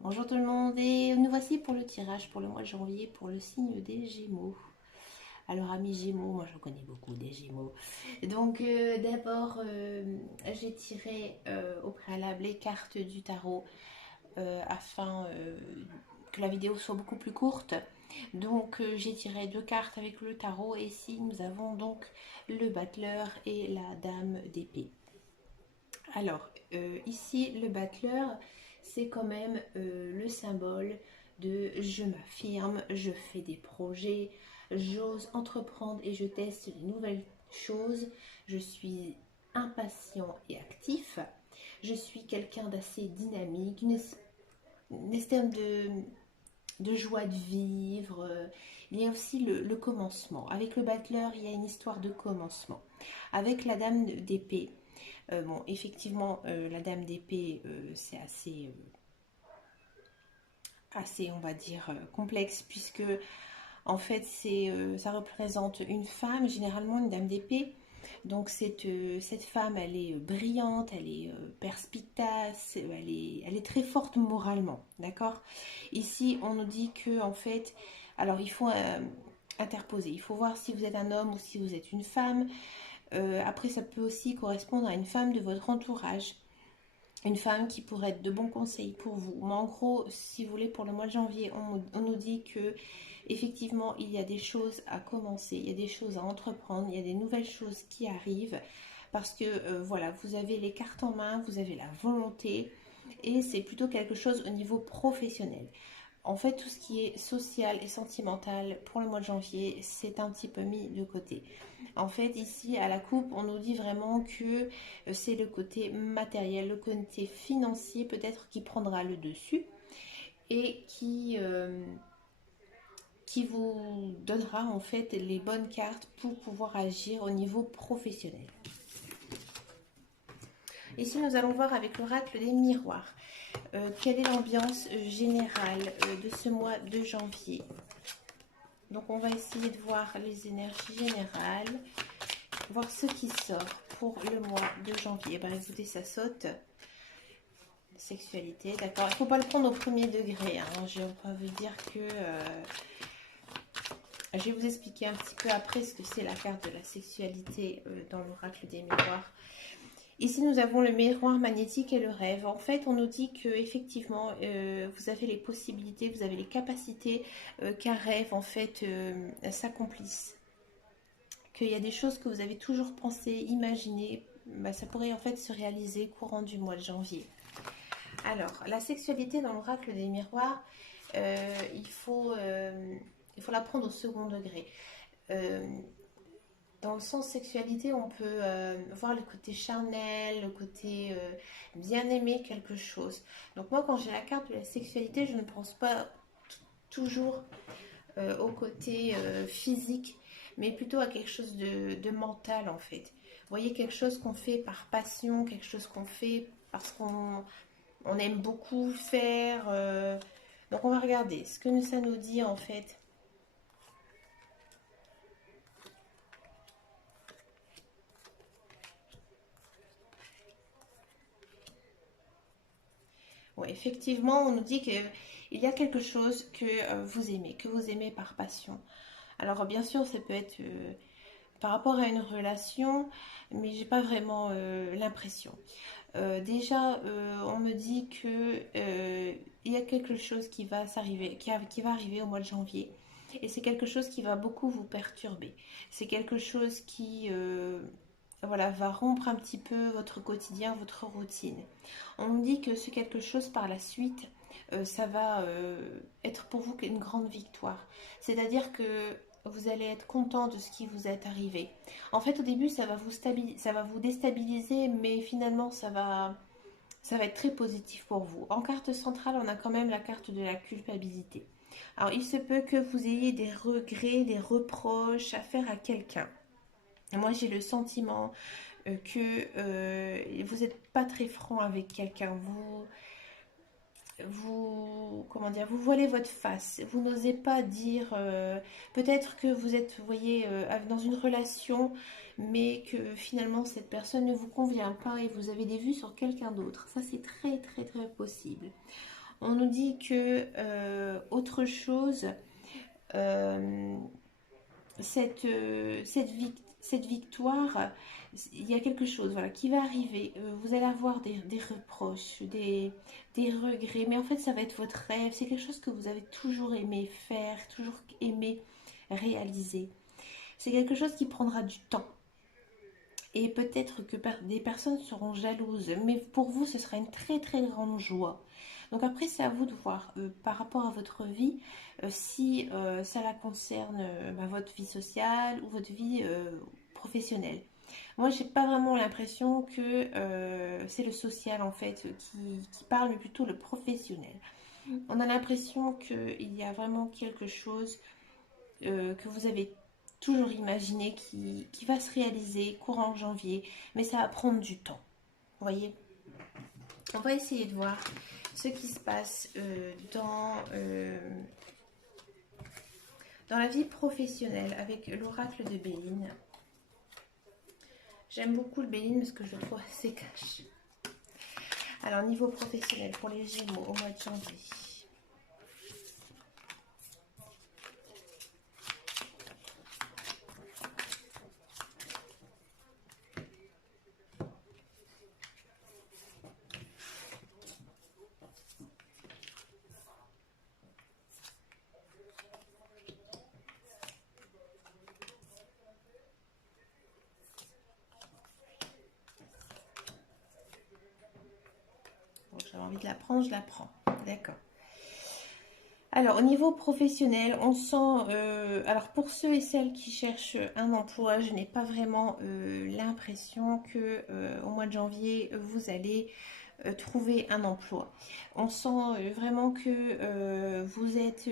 Bonjour tout le monde et nous voici pour le tirage pour le mois de janvier pour le signe des Gémeaux. Alors amis Gémeaux, moi j'en connais beaucoup des Gémeaux. Donc d'abord j'ai tiré au préalable les cartes du tarot afin que la vidéo soit beaucoup plus courte. Donc j'ai tiré deux cartes avec le tarot et ici nous avons donc le battleur et la dame d'épée. Alors, ici, le battleur, c'est quand même le symbole de je m'affirme, je fais des projets, j'ose entreprendre et je teste de nouvelles choses. Je suis impatient et actif. Je suis quelqu'un d'assez dynamique, une estime de joie de vivre. Il y a aussi le commencement. Avec le battleur, il y a une histoire de commencement. Avec la dame d'épée, bon, effectivement, la dame d'épée, c'est assez, on va dire, complexe, puisque en fait, ça représente une femme, généralement une dame d'épée. Donc cette femme, elle est brillante, elle est perspicace, elle est très forte moralement, d'accord. Ici, on nous dit que en fait, alors il faut interposer, il faut voir si vous êtes un homme ou si vous êtes une femme. Après, ça peut aussi correspondre à une femme de votre entourage, une femme qui pourrait être de bons conseils pour vous. Mais en gros, si vous voulez, pour le mois de janvier, on nous dit que effectivement, il y a des choses à commencer, il y a des choses à entreprendre, il y a des nouvelles choses qui arrivent. Parce que voilà, vous avez les cartes en main, vous avez la volonté, et c'est plutôt quelque chose au niveau professionnel. En fait, tout ce qui est social et sentimental pour le mois de janvier, c'est un petit peu mis de côté. En fait, ici, à la coupe, on nous dit vraiment que c'est le côté matériel, le côté financier peut-être qui prendra le dessus et qui vous donnera en fait les bonnes cartes pour pouvoir agir au niveau professionnel. Ici, nous allons voir avec l'oracle des miroirs. Quelle est l'ambiance générale de ce mois de janvier? Donc on va essayer de voir les énergies générales, voir ce qui sort pour le mois de janvier. Bah écoutez, ça saute. Sexualité, d'accord. Il ne faut pas le prendre au premier degré, hein. Je vais vous dire que... je vais vous expliquer un petit peu après ce que c'est la carte de la sexualité dans l'oracle des miroirs. Ici, nous avons le miroir magnétique et le rêve. En fait, on nous dit que effectivement, vous avez les possibilités, vous avez les capacités qu'un rêve en fait s'accomplisse. Qu'il y a des choses que vous avez toujours pensé, imaginé, bah, ça pourrait en fait se réaliser courant du mois de janvier. Alors, la sexualité dans l'oracle des miroirs, il faut la prendre au second degré. Euh, Dans le sens sexualité, on peut voir le côté charnel, le côté bien aimer quelque chose. Donc moi, quand j'ai la carte de la sexualité, je ne pense pas toujours au côté physique, mais plutôt à quelque chose de mental en fait. Vous voyez, quelque chose qu'on fait par passion, quelque chose qu'on fait parce qu'on aime beaucoup faire. Donc on va regarder ce que ça nous dit en fait. Ouais, effectivement, on nous dit qu'il y a quelque chose que vous aimez par passion. Alors bien sûr, ça peut être par rapport à une relation, mais j'ai pas vraiment l'impression. Déjà, on me dit que il y a quelque chose qui va s'arriver, qui va arriver au mois de janvier, et c'est quelque chose qui va beaucoup vous perturber. C'est quelque chose qui voilà, va rompre un petit peu votre quotidien, votre routine. On me dit que c'est quelque chose par la suite, ça va être pour vous une grande victoire. C'est-à-dire que vous allez être content de ce qui vous est arrivé. En fait, au début, ça va vous déstabiliser, mais finalement, ça va être très positif pour vous. En carte centrale, on a quand même la carte de la culpabilité. Alors, il se peut que vous ayez des regrets, des reproches à faire à quelqu'un. Moi, j'ai le sentiment que vous n'êtes pas très franc avec quelqu'un. Comment dire, vous voilez votre face. Vous n'osez pas dire. Peut-être que vous êtes, vous voyez, dans une relation, mais que finalement cette personne ne vous convient pas et vous avez des vues sur quelqu'un d'autre. Ça, c'est très, très, très possible. On nous dit que autre chose, euh, cette victoire, il y a quelque chose voilà, qui va arriver. Vous allez avoir des reproches, des regrets, mais en fait, ça va être votre rêve. C'est quelque chose que vous avez toujours aimé faire, toujours aimé réaliser. C'est quelque chose qui prendra du temps. Et peut-être que des personnes seront jalouses, mais pour vous, ce sera une très très grande joie. Donc après, c'est à vous de voir par rapport à votre vie, si ça la concerne bah, votre vie sociale ou votre vie professionnelle. Moi, j'ai pas vraiment l'impression que c'est le social en fait qui parle, mais plutôt le professionnel. On a l'impression qu'il y a vraiment quelque chose que vous avez toujours imaginé qui va se réaliser courant janvier, mais ça va prendre du temps. Vous voyez, on va essayer de voir ce qui se passe dans la vie professionnelle avec l'oracle de Béline. J'aime beaucoup le Béline parce que je le trouve assez cash. Alors, niveau professionnel pour les Gémeaux au mois de janvier. Bon, j'avais envie de la prendre, je la prends. D'accord. Alors, au niveau professionnel, on sent... alors, pour ceux et celles qui cherchent un emploi, je n'ai pas vraiment l'impression que au mois de janvier, vous allez trouver un emploi. On sent vraiment que vous êtes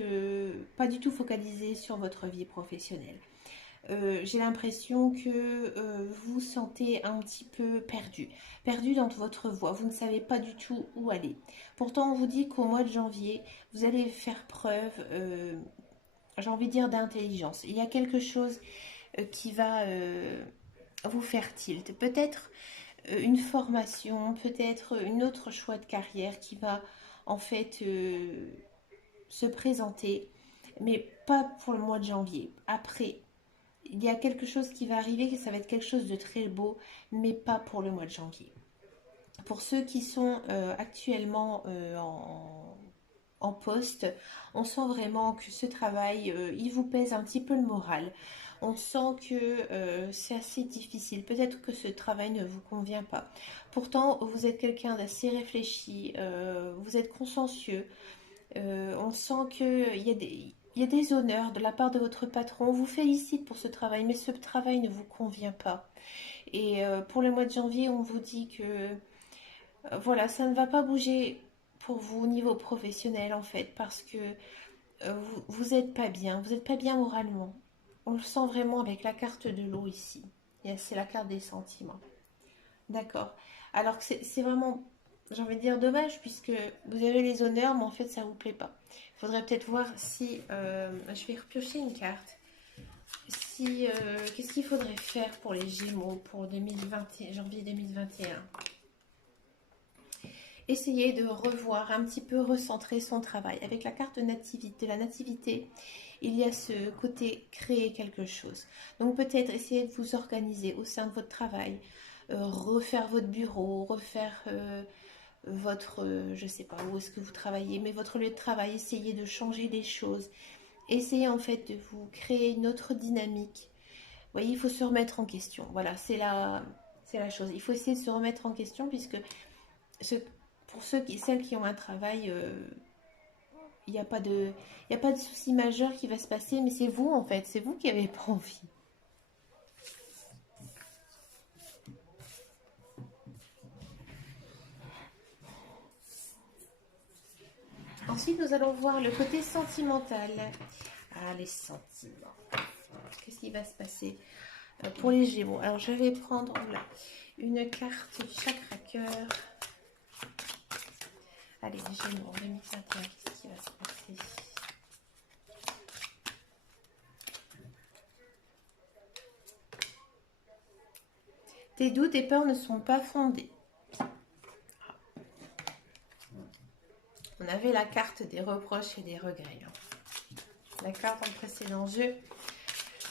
pas du tout focalisé sur votre vie professionnelle. J'ai l'impression que vous vous sentez un petit peu perdu, perdu dans votre voie. Vous ne savez pas du tout où aller. Pourtant, on vous dit qu'au mois de janvier, vous allez faire preuve, j'ai envie de dire, d'intelligence. Il y a quelque chose qui va vous faire tilt. Peut-être une formation, peut-être une autre choix de carrière qui va en fait se présenter, mais pas pour le mois de janvier. Après, il y a quelque chose qui va arriver, que ça va être quelque chose de très beau, mais pas pour le mois de janvier. Pour ceux qui sont actuellement en poste, on sent vraiment que ce travail, il vous pèse un petit peu le moral. On sent que c'est assez difficile. Peut-être que ce travail ne vous convient pas. Pourtant, vous êtes quelqu'un d'assez réfléchi, vous êtes consciencieux. On sent il y a des honneurs de la part de votre patron. On vous félicite pour ce travail, mais ce travail ne vous convient pas. Et pour le mois de janvier, on vous dit que voilà, ça ne va pas bouger pour vous au niveau professionnel en fait, parce que vous n'êtes pas bien, vous n'êtes pas bien moralement. On le sent vraiment avec la carte de l'eau ici. C'est la carte des sentiments. D'accord. Alors que c'est vraiment, j'ai envie de dire, dommage, puisque vous avez les honneurs, mais en fait, ça ne vous plaît pas. Il faudrait peut-être voir si... je vais repiocher une carte. Si, qu'est-ce qu'il faudrait faire pour les Gémeaux pour 2020, janvier 2021? Essayez de revoir, un petit peu recentrer son travail. Avec la carte de la nativité, il y a ce côté créer quelque chose. Donc peut-être essayer de vous organiser au sein de votre travail, refaire votre bureau, refaire votre, je sais pas où est-ce que vous travaillez, mais votre lieu de travail, essayez de changer les choses. Essayez en fait de vous créer une autre dynamique. Vous voyez, il faut se remettre en question. Voilà, c'est la chose. Il faut essayer de se remettre en question puisque ce, pour celles qui ont un travail, il n'y a pas de, il y a pas de souci majeur qui va se passer, mais c'est vous en fait, c'est vous qui avez pas envie. Ensuite, nous allons voir le côté sentimental. Ah, les sentiments. Qu'est-ce qui va se passer pour les Gémeaux? Alors, je vais prendre là, une carte du chakra cœur. Allez, les Gémeaux, en 2021, qu'est-ce qui va se passer? Tes doutes et peurs ne sont pas fondés. On avait la carte des reproches et des regrets. Hein. D'accord, dans le précédent jeu.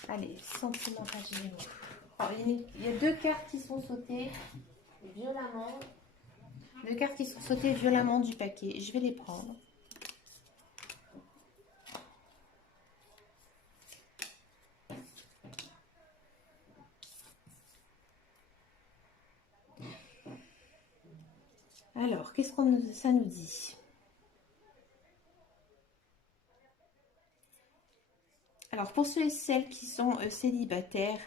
Allez, sentimental Gémeaux. Alors, il y a deux cartes qui sont sautées violemment. Deux cartes qui sont sautées violemment du paquet. Je vais les prendre. Alors, qu'est-ce que ça nous dit? Alors, pour ceux et celles qui sont célibataires,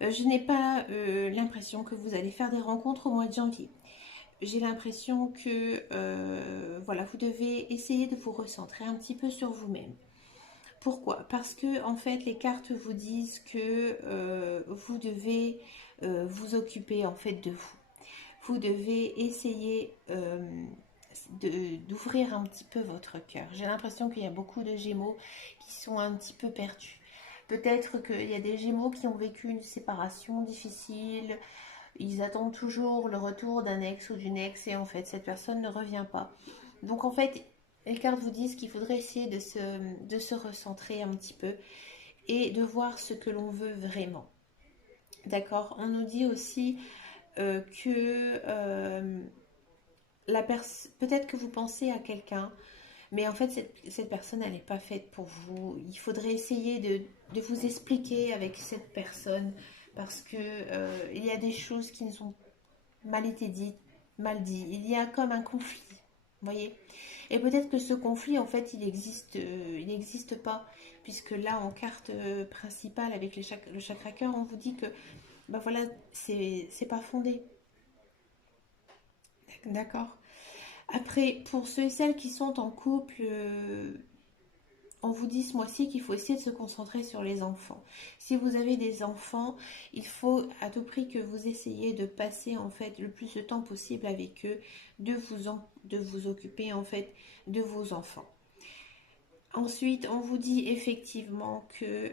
je n'ai pas l'impression que vous allez faire des rencontres au mois de janvier. J'ai l'impression que voilà, vous devez essayer de vous recentrer un petit peu sur vous-même. Pourquoi? Parce que en fait, les cartes vous disent que vous devez vous occuper en fait de vous. Vous devez essayer d'ouvrir un petit peu votre cœur. J'ai l'impression qu'il y a beaucoup de Gémeaux qui sont un petit peu perdus. Peut-être qu'il y a des Gémeaux qui ont vécu une séparation difficile. Ils attendent toujours le retour d'un ex ou d'une ex et en fait cette personne ne revient pas. Donc en fait, les cartes vous disent qu'il faudrait essayer de se recentrer un petit peu et de voir ce que l'on veut vraiment. D'accord? On nous dit aussi que peut-être que vous pensez à quelqu'un, mais en fait cette personne elle n'est pas faite pour vous. Il faudrait essayer de vous expliquer avec cette personne parce que il y a des choses qui nous ont mal été dites, mal dit. Il y a comme un conflit, vous voyez. Et peut-être que ce conflit en fait il n'existe pas puisque là en carte principale avec le chakra cœur on vous dit que ben voilà c'est pas fondé. D'accord. Après, pour ceux et celles qui sont en couple, on vous dit ce mois-ci qu'il faut essayer de se concentrer sur les enfants. Si vous avez des enfants, il faut à tout prix que vous essayiez de passer en fait le plus de temps possible avec eux, de vous occuper en fait de vos enfants. Ensuite, on vous dit effectivement que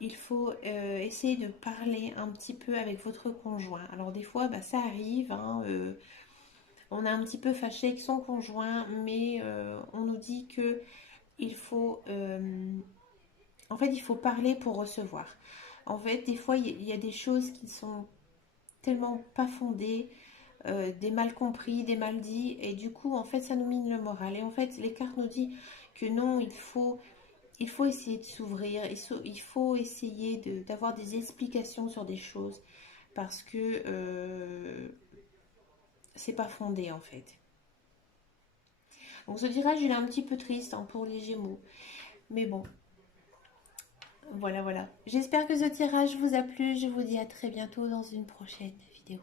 il faut essayer de parler un petit peu avec votre conjoint. Alors des fois, bah, ça arrive, hein, on est un petit peu fâché avec son conjoint, mais on nous dit que il faut, en fait, il faut parler pour recevoir. En fait, des fois, il y a des choses qui sont tellement pas fondées, des mal compris, des mal dits, et du coup, en fait, ça nous mine le moral. Et en fait, les cartes nous disent que non, il faut essayer de s'ouvrir, il faut essayer d'avoir des explications sur des choses, parce que c'est pas fondé, en fait. Donc ce tirage, il est un petit peu triste hein, pour les Gémeaux. Mais bon, voilà, voilà. J'espère que ce tirage vous a plu. Je vous dis à très bientôt dans une prochaine vidéo.